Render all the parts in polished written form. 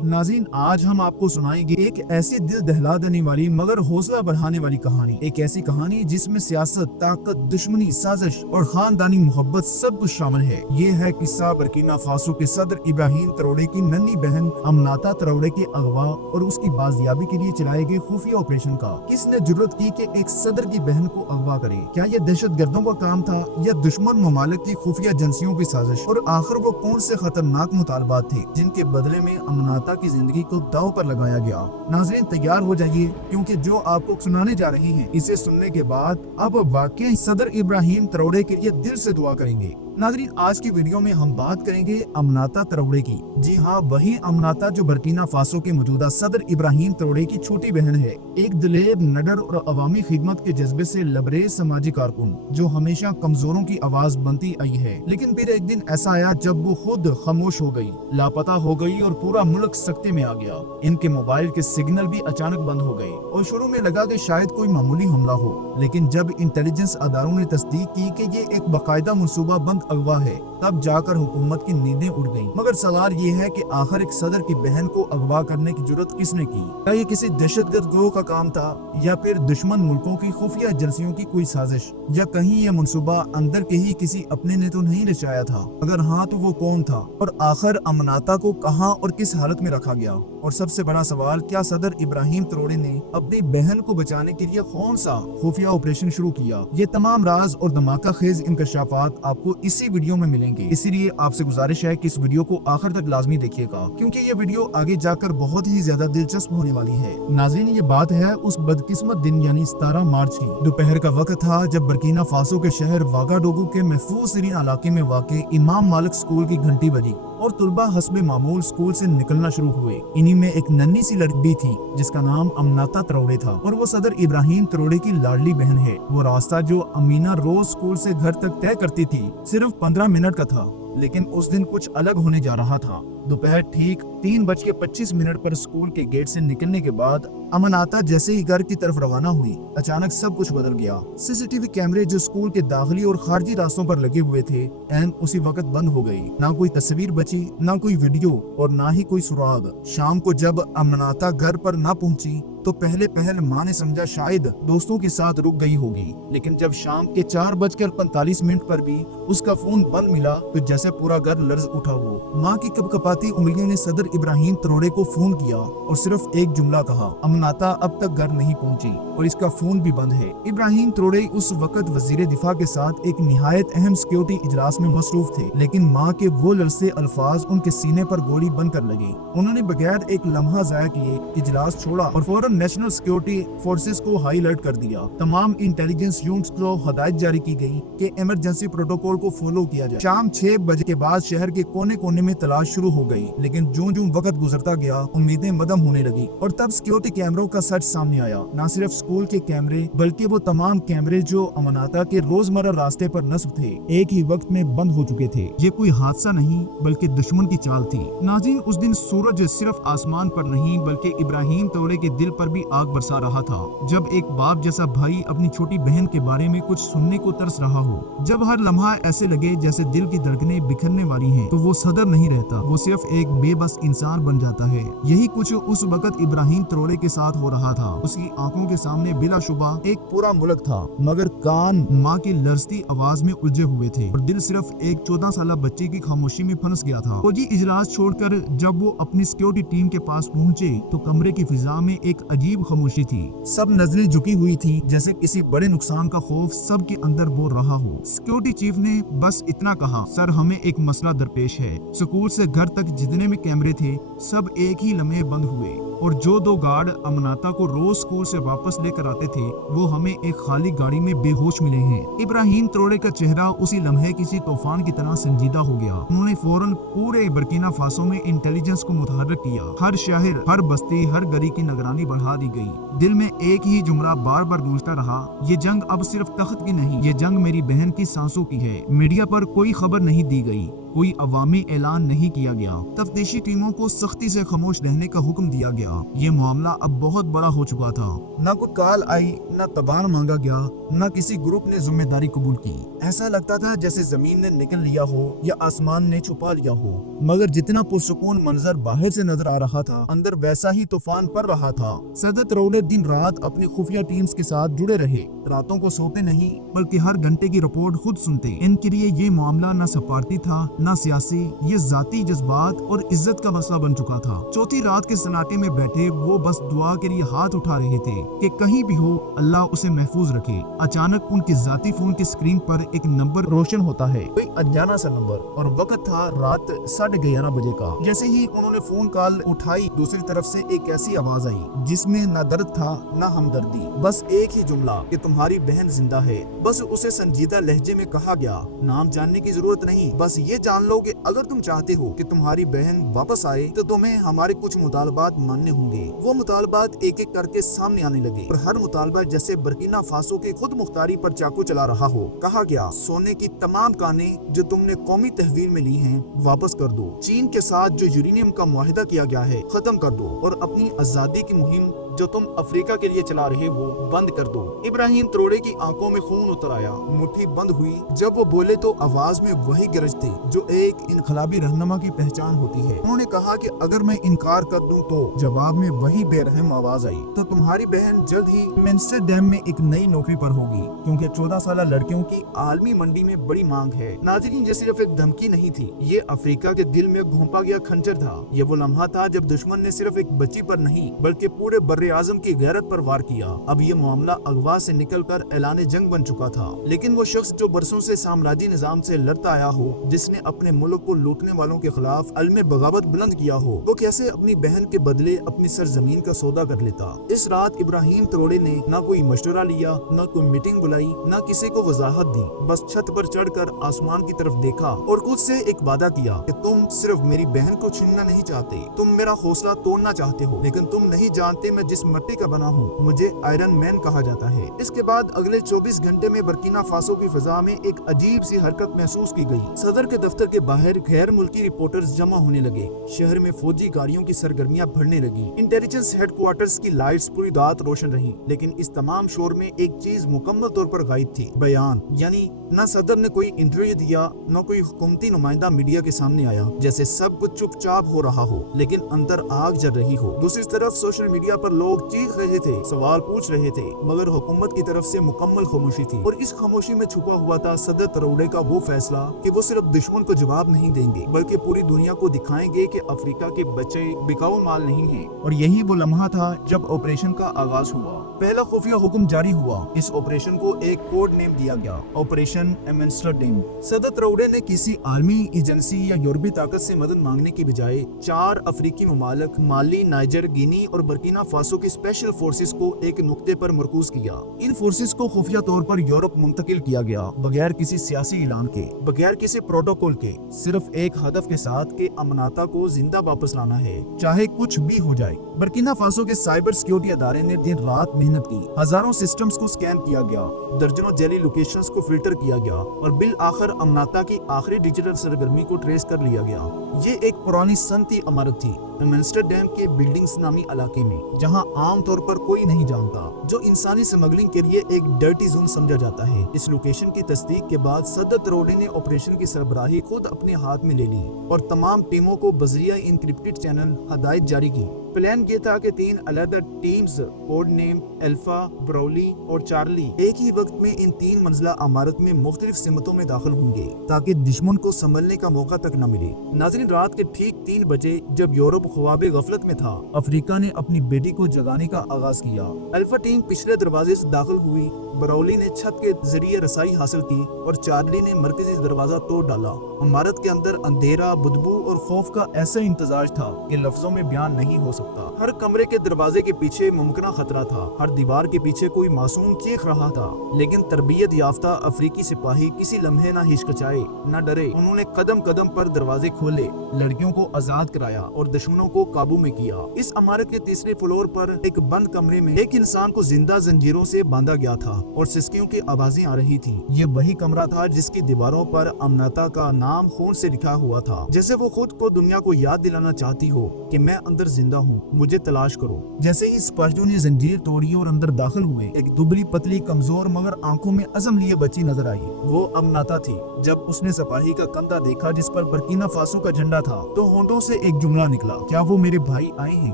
नाज़रीन, आज हम आपको सुनाएंगे एक ऐसी दिल दहला देने वाली मगर हौसला बढ़ाने वाली कहानी। एक ऐसी कहानी जिसमें सियासत, ताकत, दुश्मनी, साजिश और खानदानी मोहब्बत सब कुछ शामिल है। ये है किस्सा बर्किना फासो के सदर इब्राहिम ट्राओरे की नन्ही बहन अमनाता ट्राओरे के अगवा और उसकी बाजियाबी के लिए चलाए गए खुफिया ऑपरेशन का। किसने जुर्रत की कि एक सदर की बहन को अगवा करे? क्या ये दहशत गर्दों का काम था या दुश्मन ममालिक की खुफिया एजेंसियों की साजिश? और आखिर वो कौन से खतरनाक मुतालबात थे जिनके बदले में अमनाता की जिंदगी को दांव पर लगाया गया? नाज़रीन, तैयार हो जाइए, क्योंकि जो आपको सुनाने जा रही हैं, इसे सुनने के बाद आप वाकई सदर इब्राहिम ट्राओरे के लिए दिल से दुआ करेंगे। नाज़रीन, आज की वीडियो में हम बात करेंगे अमनाता ट्राओरे की। जी हाँ, वही अमनाता जो बर्किना फासो के मौजूदा सदर इब्राहिम ट्राओरे की छोटी बहन है। एक दिलेर, निडर और अवामी खिदमत के जज्बे से लबरेज समाजी कारकुन जो हमेशा कमजोरों की आवाज बनती आई है। लेकिन फिर एक दिन ऐसा आया जब वो खुद खामोश हो गई, लापता हो गई और पूरा मुल्क सकते में आ गया। इनके मोबाइल के सिग्नल भी अचानक बंद हो गए और शुरू में लगा कि शायद कोई मामूली हमला हो, लेकिन जब इंटेलिजेंस अदारों ने तस्दीक की कि ये एक बाकायदा मनसूबा बंद अगवा है, तब जाकर हुकूमत की नींदें उड़ गईं। मगर सवाल ये है कि आखिर एक सदर की बहन को अगवा करने की जुर्रत किसने की? क्या ये किसी दहशतगर्द गिरोह का काम था या फिर दुश्मन मुल्कों की खुफिया एजेंसियों की कोई साजिश, या कहीं ये मनसूबा अंदर के ही किसी अपने ने तो नहीं रचाया था? अगर हाँ, तो वो कौन था? और आखिर अमनाता को कहाँ और किस हालत में रखा गया? और सबसे बड़ा सवाल, क्या सदर इब्राहिम ट्राओरे ने अपनी बहन को बचाने के लिए कौन सा खुफिया ऑपरेशन शुरू किया? ये तमाम राज और धमाका खेज इंकशाफात आपको इसी वीडियो में मिलेंगे। इसीलिए आपसे गुजारिश है कि इस वीडियो को आखिर तक लाजमी देखिएगा, क्योंकि ये वीडियो आगे जाकर बहुत ही ज्यादा दिलचस्प होने वाली है। नाज़रीन, ये बात है उस बदकिस्मत दिन यानी 17 मार्च की। दोपहर का वक्त था जब बर्किना फासो के शहर वागाडोगू के महफूज तरीन इलाके में वाक़ इमाम मालिक स्कूल की घंटी बजी और तुलबा हस्बे मामूल स्कूल से निकलना शुरू हुए। इन्हीं में एक नन्ही सी लड़की थी जिसका नाम अमनाता ट्राओरे था और वो सदर इब्राहिम ट्राओरे की लाडली बहन है। वो रास्ता जो अमीना रोज स्कूल से घर तक तय करती थी सिर्फ 15 मिनट का था, लेकिन उस दिन कुछ अलग होने जा रहा था। दोपहर ठीक 3:25 पर स्कूल के गेट से निकलने के बाद अमनाता जैसे ही घर की तरफ रवाना हुई, अचानक सब कुछ बदल गया। सीसीटीवी कैमरे जो स्कूल के दाखिली और खारजी रास्तों पर लगे हुए थे, ऐन उसी वक्त बंद हो गई। ना कोई तस्वीर बची, ना कोई वीडियो और ना ही कोई सुराग। शाम को जब अमनाता घर पर ना पहुंची तो पहले माँ ने समझा शायद दोस्तों के साथ रुक गई होगी, लेकिन जब शाम के 4:45 पर भी उसका फोन बंद मिला तो जैसे पूरा घर लर्ज उठा। वो माँ की कपकपाती उंगलियों ने सदर इब्राहिम ट्राओरे को फोन किया और सिर्फ एक जुमला कहा, अमनाता अब तक घर नहीं पहुंची और इसका फोन भी बंद है। इब्राहिम ट्राओरे उस वक्त वजीर दिफा के साथ एक निहायत अहम सिक्योरिटी इजलास में मसरूफ थे, लेकिन माँ के वो लरसे अल्फाज उनके सीने पर गोली बनकर लगे। उन्होंने बगैर एक लम्हा जाया किए इजलास छोड़ा और फौरन नेशनल सिक्योरिटी फोर्सेस को हाई अलर्ट कर दिया। तमाम इंटेलिजेंस यूनिट्स को हदायत जारी की गई कि इमरजेंसी प्रोटोकॉल को फॉलो किया जाए। शाम 6 बजे के बाद शहर के कोने कोने में तलाश शुरू हो गई, लेकिन जो वक्त गुजरता गया उम्मीदें मदम होने लगी। और तब सिक्योरिटी कैमरों का सच सामने आया। न सिर्फ स्कूल के कैमरे बल्कि वो तमाम कैमरे जो अमनाता के रोजमर्रा रास्ते पर नस्ब थे, एक ही वक्त में बंद हो चुके थे। ये कोई हादसा नहीं बल्कि दुश्मन की चाल थी। नाज़रीन, उस दिन सूरज सिर्फ आसमान पर नहीं बल्कि इब्राहिम ट्राओरे के दिल पर भी आग बरसा रहा था। जब एक बाप जैसा भाई अपनी छोटी बहन के बारे में कुछ सुनने को तरस रहा हो, जब हर लम्हा ऐसे लगे जैसे दिल की धड़कनें बिखरने वाली हैं, तो वो सदर नहीं रहता, वो सिर्फ एक बेबस इंसान बन जाता है। यही कुछ उस वक्त इब्राहिम ट्राओरे के साथ हो रहा था। उसकी आंखों के सामने बिलाशुबा एक पूरा मुल्क था, मगर कान माँ की लरजती आवाज में उलझे हुए थे और दिल सिर्फ एक 14 साल बच्चे की खामोशी में फंस गया था। फौजी इजलास छोड़कर जब वो अपनी सिक्योरिटी टीम के पास पहुंचे तो कमरे की फिजा में एक अजीब खामोशी थी। सब नजरें झुकी हुई थी, जैसे किसी बड़े नुकसान का खौफ सबके अंदर बोल रहा हो। सिक्योरिटी चीफ ने बस इतना कहा, सर हमें एक मसला दरपेश है। स्कूल से घर तक जितने भी कैमरे थे सब एक ही लम्हे बंद हुए और जो 2 गार्ड अमनाता को रोज स्कूल से वापस लेकर आते थे वो हमें एक खाली गाड़ी में बेहोश मिले हैं। इब्राहिम ट्राओरे का चेहरा उसी लम्हे किसी तूफान की तरह संजीदा हो गया। उन्होंने फौरन पूरे बर्किना फासो में इंटेलिजेंस को मुतहर्रिक किया। हर शहर, हर बस्ती, हर गली की निगरानी बढ़ा दी गई। दिल में एक ही जुमला बार बार गूंजता रहा, ये जंग अब सिर्फ तख्त की नहीं, ये जंग मेरी बहन की सांसों की है। मीडिया पर कोई खबर नहीं दी गई, कोई अवामी ऐलान नहीं किया गया। तफ्तीशी टीमों को सख्ती से खामोश रहने का हुक्म दिया गया। ये मामला अब बहुत बड़ा हो चुका था। न कोई कॉल आई, न तबान मांगा गया, न किसी ग्रुप ने जिम्मेदारी कबूल की। ऐसा लगता था जैसे जमीन ने निकल लिया हो या आसमान ने छुपा लिया हो। मगर जितना पुरसुकून मंजर बाहर से नजर आ रहा था, अंदर वैसा ही तूफान पड़ रहा था। सदर तरोड़े दिन रात अपनी खुफिया टीम्स के साथ जुड़े रहे। रातों को सोते नहीं, बल्कि हर घंटे की रिपोर्ट खुद सुनते। इनके लिए ये मामला न सफारती था न सियासी, ये जाती जज्बात और इज्जत का मसला बन चुका था। चौथी रात के सन्नाटे में बैठे वो बस दुआ के लिए हाथ उठा रहे थे कि कहीं भी हो अल्लाह उसे महफूज रखे। अचानक उनके जाती फोन की स्क्रीन पर एक नंबर रोशन होता है, कोई अनजाना सा नंबर, और वक्त था रात 11:30 बजे का। जैसे ही उन्होंने फोन कॉल उठाई, दूसरी तरफ से एक ऐसी आवाज आई जिसमें न दर्द था न हमदर्दी, बस एक ही जुमला कि तुम्हारी बहन जिंदा है। बस उसे संजीदा लहजे में कहा गया, नाम जानने की जरूरत नहीं, बस ये जान लो कि अगर तुम चाहते हो कि तुम्हारी बहन वापस आए तो तुम्हें हमारे कुछ मुतालबात मानने होंगे। वो मुतालबात एक एक करके सामने आने लगे और हर मुतालबा जैसे बर्किना फासो की खुद मुख्तारी पर चाकू चला रहा हो। कहा गया, सोने की तमाम कानें जो तुमने कौमी तहवील में ली हैं वापस कर दो। चीन के साथ जो यूरेनियम का मुआहिदा किया गया है खत्म कर दो और अपनी आजादी की मुहिम जो तुम अफ्रीका के लिए चला रहे हो बंद कर दो। इब्राहिम तरोड़े की आंखों में खून उतर आया, मुट्ठी बंद हुई। जब वो बोले तो आवाज में वही गरज थी जो एक इनकलाबी रहनुमा की पहचान होती है। उन्होंने कहा कि अगर मैं इनकार कर दूं तो जवाब में वही बेरहम आवाज आई, तो तुम्हारी बहन जल्द ही एम्स्टर्डम में एक नई नौकरी पर होगी, क्योंकि 14 साल लड़कियों की आलमी मंडी में बड़ी मांग है। नाज़रीन, ये सिर्फ एक धमकी नहीं थी, ये अफ्रीका के दिल में घोंपा गया खंजर था। ये वो लम्हा था जब दुश्मन ने सिर्फ एक बच्ची पर नहीं बल्कि पूरे बर्रे आजम की गैरत पर वार किया। अब ये मामला अगवा से निकलकर ऐलान जंग बन चुका था। लेकिन वो शख्स जो बरसों से साम्राज्य निजाम से लड़ता आया हो, जिसने अपने मुल्क को लूटने वालों के खिलाफ अलमे बगावत बुलंद किया हो, वो कैसे अपनी बहन के बदले अपनी सरजमीन का सौदा कर लेता। इस रात इब्राहिम तरोड़े ने न कोई मशवरा लिया, न कोई मीटिंग बुलाई, न किसी को वजाहत दी। बस छत पर चढ़कर आसमान की तरफ देखा और खुद से एक वादा किया कि तुम सिर्फ मेरी बहन को छीनना नहीं चाहते, तुम मेरा हौसला तोड़ना चाहते हो, लेकिन तुम नहीं जानते मैं जिस मिट्टी का बना हूँ मुझे आयरन मैन कहा जाता है। इसके बाद अगले 24 घंटे में बर्किना फासो की फिजा में एक अजीब सी हरकत महसूस की गई। सदर के दफ्तर के बाहर गैर मुल्की रिपोर्टर्स जमा होने लगे। शहर में फौजी गाड़ियों की सरगर्मियां बढ़ने लगी। इंटेलिजेंस हेडक्वार्टर्स की लाइट्स पूरी रात रोशन रही, लेकिन इस तमाम शोर में एक चीज मुकम्मल तौर पर गायब थी, बयान। यानी न सदर ने कोई इंटरव्यू दिया, न कोई हुकूमती नुमाइंदा मीडिया के सामने आया, जैसे सब कुछ चुपचाप हो रहा हो, लेकिन अंदर आग जल रही हो। दूसरी तरफ सोशल मीडिया पर लोग चीख रहे थे, सवाल पूछ रहे थे, मगर हुकूमत की तरफ से मुकम्मल खामोशी थी। और इस खामोशी में छुपा हुआ था सदर तरोड़े का वो फैसला कि वो सिर्फ दुश्मन को जवाब नहीं देंगे, बल्कि पूरी दुनिया को दिखाएंगे कि अफ्रीका के बच्चे बिकाऊ माल नहीं हैं। और यही वो लम्हा था जब ऑपरेशन का आगाज हुआ। पहला खुफिया हुक्म जारी हुआ। इस ऑपरेशन को एक कोड नेम दिया गया, ऑपरेशन एम्स्टर्डम। सदर तरोड़े ने किसी आर्मी एजेंसी या यूरोपीय ताकत से मदद मांगने की बजाय 4 अफ्रीकी ममालिक माली, नाइजर, गिनी और बर्किना फासो की स्पेशल फोर्सेस को एक नुक्ते पर मरकूज किया। इन फोर्सेस को खुफिया तौर पर यूरोप मुंतकिल किया गया, बगैर किसी सियासी ऐलान के, बगैर किसी प्रोटोकॉल के, सिर्फ एक हदफ के साथ कि अमनाता को जिंदा वापस लाना है, चाहे कुछ भी हो जाए। बर्किना फासो के साइबर सिक्योरिटी अदारे ने दिन रात मेहनत की। हजारों सिस्टम्स को स्कैन किया गया, दर्जनों जेली लोकेशंस को फिल्टर किया गया और बिल आखिर अमनाता की आखिरी डिजिटल सरगर्मी को ट्रेस कर लिया गया। ये एक पुरानी सनती इमारत थी एम्स्टर्डम के बिल्डिंग्स नामी इलाके में, जहां आम तौर पर कोई नहीं जानता, जो इंसानी स्मगलिंग के लिए एक डर्टी जोन समझा जाता है। इस लोकेशन की तस्दीक के बाद सदर तरोड़े ने ऑपरेशन की सरबराही खुद अपने हाथ में ले ली और तमाम टीमों को बजरिया इनक्रिप्टेड चैनल हदायत जारी की। प्लान ये था कि 3 अलग टीम्स, कोड नेम अल्फा, ब्राउली और चार्ली, एक ही वक्त में इन 3 मंजिला इमारत में मुख्तलिफ सिमतों में दाखिल होंगे ताकि दुश्मन को संभलने का मौका तक न मिले। नाज़रीन, रात के ठीक 3 बजे जब यूरोप ख्वाबे गफलत में था, अफ्रीका ने अपनी बेटी को जगाने का आगाज किया। अल्फा टीम पिछले दरवाजे से दाखिल हुई, ब्राउली ने छत के जरिए रसाई हासिल की और चार्ली ने मरकजी दरवाजा तोड़ डाला। इमारत के अंदर अंधेरा, बदबू और खौफ का ऐसा इंतजार था कि लफ्जों में बयान नहीं हो सकता। हर कमरे के दरवाजे के पीछे मुमकिन खतरा था, हर दीवार के पीछे कोई मासूम चीख रहा था। लेकिन तरबियत याफ्ता अफ्रीकी सिपाही किसी लम्हे न हिचकिचाए, न डरे। उन्होंने कदम कदम पर दरवाजे खोले, लड़कियों को आजाद कराया और दुश्मनों को काबू में किया। इस इमारत के तीसरे फ्लोर पर एक बंद कमरे में एक इंसान को जिंदा जंजीरों से बांधा गया था और सिसकियों की आवाजें आ रही थी। ये वही कमरा था जिसकी दीवारों पर अमनाता का नाम खून से लिखा हुआ था, जैसे वो खुद को दुनिया को याद दिलाना चाहती हो कि मैं अंदर जिंदा हूँ, मुझे तलाश करो। जैसे ही सिपाहियों ने जंजीर तोड़ी और अंदर दाखिल हुए, एक दुबली पतली कमजोर मगर आंखों में अज़म लिए बच्ची नजर आई। वो अमनाता थी। जब उसने सिपाही का कंधा देखा जिस पर बर्किना फासो का झंडा था, तो होंठों से एक जुमला निकला, क्या वो मेरे भाई आए हैं?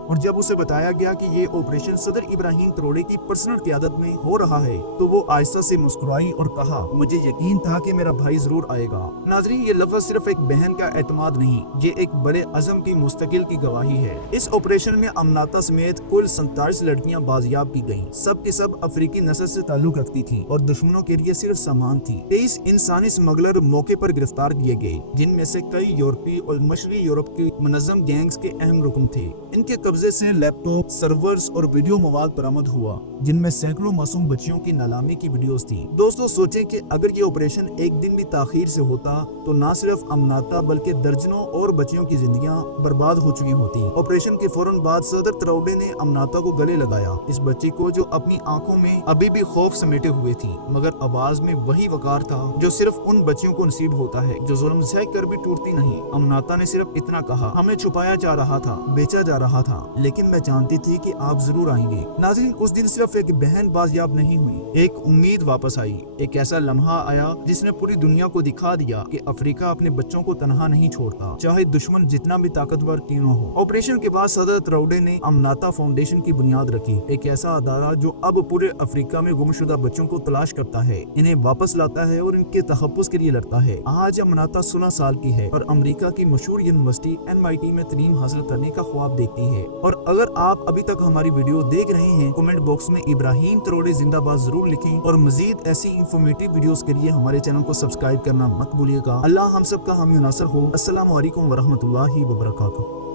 और जब उसे बताया गया कि ये ऑपरेशन सदर इब्राहिम ट्रोडे की पर्सनल क़ियादत में हो रहा है, तो वो आहिस्ता से मुस्कुराई और कहा, मुझे यकीन था कि मेरा भाई जरूर आएगा। नाज़रीन, ये लफ्ज़ सिर्फ एक बहन का एतमाद नहीं, ये एक बड़े अज़म की मुस्तकिल की गवाही है। इस ऑपरेशन में अमनाता समेत कुल 47 लड़कियां बाजियाब की गयी। सब के सब अफ्रीकी नस्ल से ताल्लुक रखती थी और दुश्मनों के लिए सिर्फ सामान थी। 23 इंसानी स्मगलर मौके पर गिरफ्तार किए गए, जिनमें से कई यूरोपीय और मशरकी यूरोप की मुनज़्ज़म गैंग्स के अहम रुकन थे। इनके कब्जे से लैपटॉप, सर्वर्स और वीडियो मवाद बरामद हुआ, जिनमें सैकड़ों मासूम बच्चियों की नालामी की वीडियोस थी। दोस्तों, सोचें कि अगर ये ऑपरेशन एक दिन भी ताखीर से होता तो न सिर्फ अमनाता बल्कि दर्जनों और बच्चियों की जिंदगियां बर्बाद हो चुकी होती। ऑपरेशन के फौरन बाद सदर ट्रोडे ने अमनाता को गले लगाया, इस बच्ची को जो अपनी आंखों में अभी भी खौफ समेटे हुए थी, मगर आवाज में वही वकार था जो सिर्फ उन बच्चियों को नसीब होता है जो जुल्म सह कर भी टूटती नहीं। अमनाता ने सिर्फ इतना कहा, हमें छुपाया जा रहा था, बेचा जा रहा था, लेकिन मैं जानती थी कि आप जरूर आएंगे। नाज़रीन, उस दिन सिर्फ एक बहन बाजियाब नहीं हुई, एक उम्मीद वापस आई। एक ऐसा लम्हा आया जिसने पूरी दुनिया को दिखा दिया कि अफ्रीका अपने बच्चों को तनहा नहीं छोड़ता, चाहे दुश्मन जितना भी ताकतवर क्यों न हो। ऑपरेशन के बाद सदर ट्रोडे ने अमनाता फाउंडेशन की बुनियाद रखी, एक ऐसा अदारा जो अब पूरे अफ्रीका में गुमशुदा बच्चों को तलाश करता है, इन्हें वापस लाता है और इनके तहफ़्फ़ुज़ के लिए लड़ता है। आज अमनाता 16 साल की है और अमेरिका की मशहूर यूनिवर्सिटी MIT में तालीम हासिल करने का ख्वाब देखती है। और अगर आप अभी तक हमारी वीडियो देख रहे हैं, कमेंट बॉक्स में इब्राहिम ट्रोडे जिंदाबाद जरूर लिखें और मजीद ऐसी इंफॉर्मेटिव वीडियोस के लिए हमारे चैनल को सब्सक्राइब करना मत भूलिएगा। अल्लाह हम सब का हामी नासर हो। अस्सलामु अलैकुम वरहमतुल्लाहि वबरकातुहू।